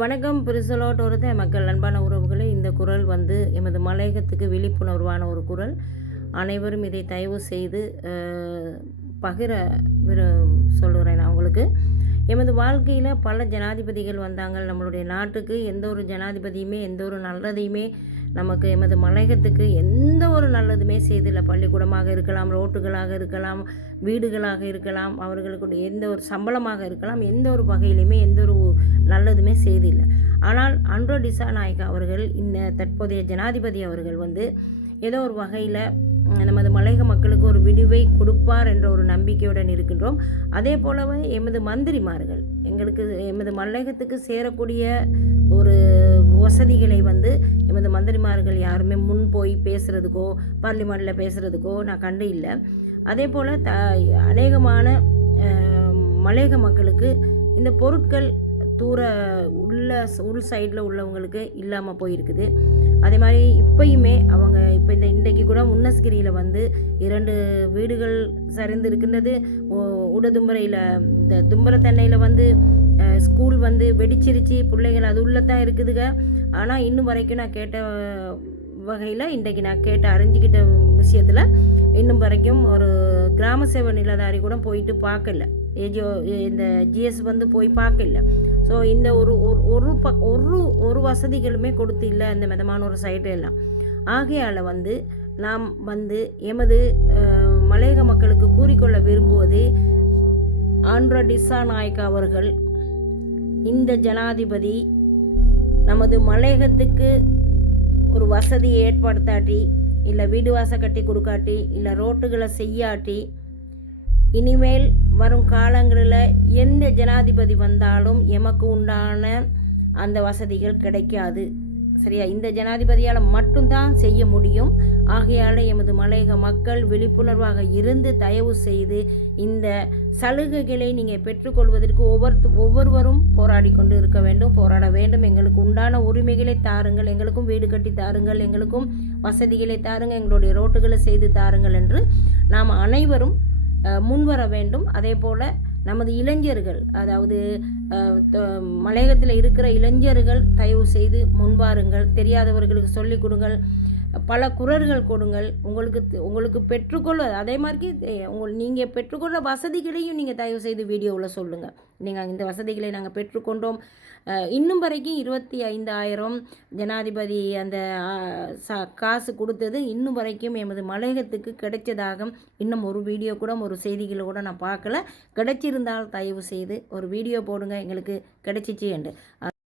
வணக்கம் பிரிசலோட் ஒருத்த மக்கள் அன்பான உறவுகளே, இந்த குரல் எமது மலையகத்துக்கு விழிப்புணர்வான ஒரு குரல். அனைவரும் இதை தயவு செய்து பகிர சொல்லுறேன். நான் உங்களுக்கு எமது வாழ்க்கையில் பல ஜனாதிபதிகள் வந்தாங்க. நம்மளுடைய நாட்டுக்கு எந்த ஒரு ஜனாதிபதியுமே எந்த ஒரு நல்லதையுமே நமக்கு எமது மலையகத்துக்கு எந்த ஒரு நல்லதுமே செய்தில்லை. பள்ளிக்கூடமாக இருக்கலாம், ரோட்டுகளாக இருக்கலாம், வீடுகளாக இருக்கலாம், அவர்களுக்கு எந்த ஒரு சம்பளமாக இருக்கலாம், எந்த ஒரு வகையிலுமே எந்த ஒரு நல்லதுமே செய்தில்லை. ஆனால் அன்ரோ டிசாநாயக்கா அவர்கள், இந்த தற்போதைய ஜனாதிபதி அவர்கள் ஏதோ ஒரு வகையில் நமது மலையக மக்களுக்கு ஒரு விடிவை கொடுப்பார் என்ற ஒரு நம்பிக்கையுடன் இருக்கின்றோம். அதே போலவே எமது மந்திரிமார்கள் எங்களுக்கு எமது மலையகத்துக்கு சேரக்கூடிய ஒரு வசதிகளை எமது மந்திரிமார்கள் யாருமே முன் போய் பேசுகிறதுக்கோ பார்லிமெண்ட்டில் பேசுகிறதுக்கோ நான் கண்டு இல்லை. அதே போல் அநேகமான மலையக மக்களுக்கு இந்த பொருட்கள் உள் சைடில் உள்ளவங்களுக்கு இல்லாமல் போயிருக்குது. அதே மாதிரி இப்போயுமே அவங்க இன்றைக்கு கூட முன்னஸ்கிரியில் 2 வீடுகள் சரிந்து இருக்கின்றது. உடதும்பரையில் இந்த தும்பரத்தண்ணையில் ஸ்கூல் வெடிச்சிருச்சு. பிள்ளைகள் அது உள்ளதான் இருக்குதுங்க. ஆனால் இன்னும் வரைக்கும் நான் கேட்ட வகையில் இன்றைக்கு நான் அறிஞ்சிக்கிட்ட விஷயத்தில் இன்னும் வரைக்கும் ஒரு கிராம சேவை நிலதாரி கூட போயிட்டு பார்க்கல. இந்த ஜிஎஸ் போய் பார்க்கல. ஸோ இந்த ஒரு வசதிகளுமே கொடுத்து இல்லை அந்த விதமான ஒரு சைட்டு எல்லாம். ஆகையால் நாம் எமது மலையக மக்களுக்கு கூறிக்கொள்ள விரும்புவது, ஆண்ட்ரோ டிசாநாயக்கா அவர்கள் இந்த ஜனாதிபதி நமது மலையகத்துக்கு ஒரு வசதி ஏற்படுத்தாட்டி, இல்லை வீடு வாசல் கட்டி கொடுக்காட்டி, இல்லை ரோட்டுகளை செய்யாட்டி, இனிமேல் வரும் காலங்களில் எந்த ஜனாதிபதி வந்தாலும் எமக்கு உண்டான அந்த வசதிகள் கிடைக்காது. சரியா? இந்த ஜனாதிபதியால் மட்டும்தான் செய்ய முடியும். ஆகையால் எமது மலையக மக்கள் விழிப்புணர்வாக இருந்து தயவு செய்து இந்த சலுகைகளை நீங்கள் பெற்றுக்கொள்வதற்கு ஒவ்வொருவரும் போராடி கொண்டு இருக்க வேண்டும், போராட வேண்டும். எங்களுக்கு உண்டான உரிமைகளை தாருங்கள், எங்களுக்கும் வீடு கட்டி தாருங்கள், எங்களுக்கும் வசதிகளை தாருங்கள், எங்களுடைய ரோட்டுகளை செய்து தாருங்கள் என்று நாம் அனைவரும் முன்வர வேண்டும். அதே போல் நமது இளைஞர்கள், அதாவது மலையகத்தில் இருக்கிற இளைஞர்கள் தயவு செய்து முன்வாருங்கள். தெரியாதவர்களுக்கு சொல்லிக் கொடுங்கள், பல குரல்கள் கொடுங்கள். உங்களுக்கு பெற்றுக்கொள்ள அதே மாதிரி நீங்கள் பெற்றுக்கொள்ள வசதிகளையும் நீங்கள் தயவு செய்து வீடியோவில் சொல்லுங்கள். நீங்கள் இந்த வசதிகளை நாங்கள் பெற்றுக்கொண்டோம். இன்னும் வரைக்கும் 25,000 ஜனாதிபதி அந்த காசு கொடுத்தது இன்னும் வரைக்கும் எமது மலையகத்துக்கு கிடைச்சதாக இன்னும் ஒரு வீடியோ கூட ஒரு செய்திகளை கூட நான் பார்க்கல. கிடைச்சிருந்தால் தயவு செய்து ஒரு வீடியோ போடுங்க, எங்களுக்கு கிடைச்சிச்சு என்று.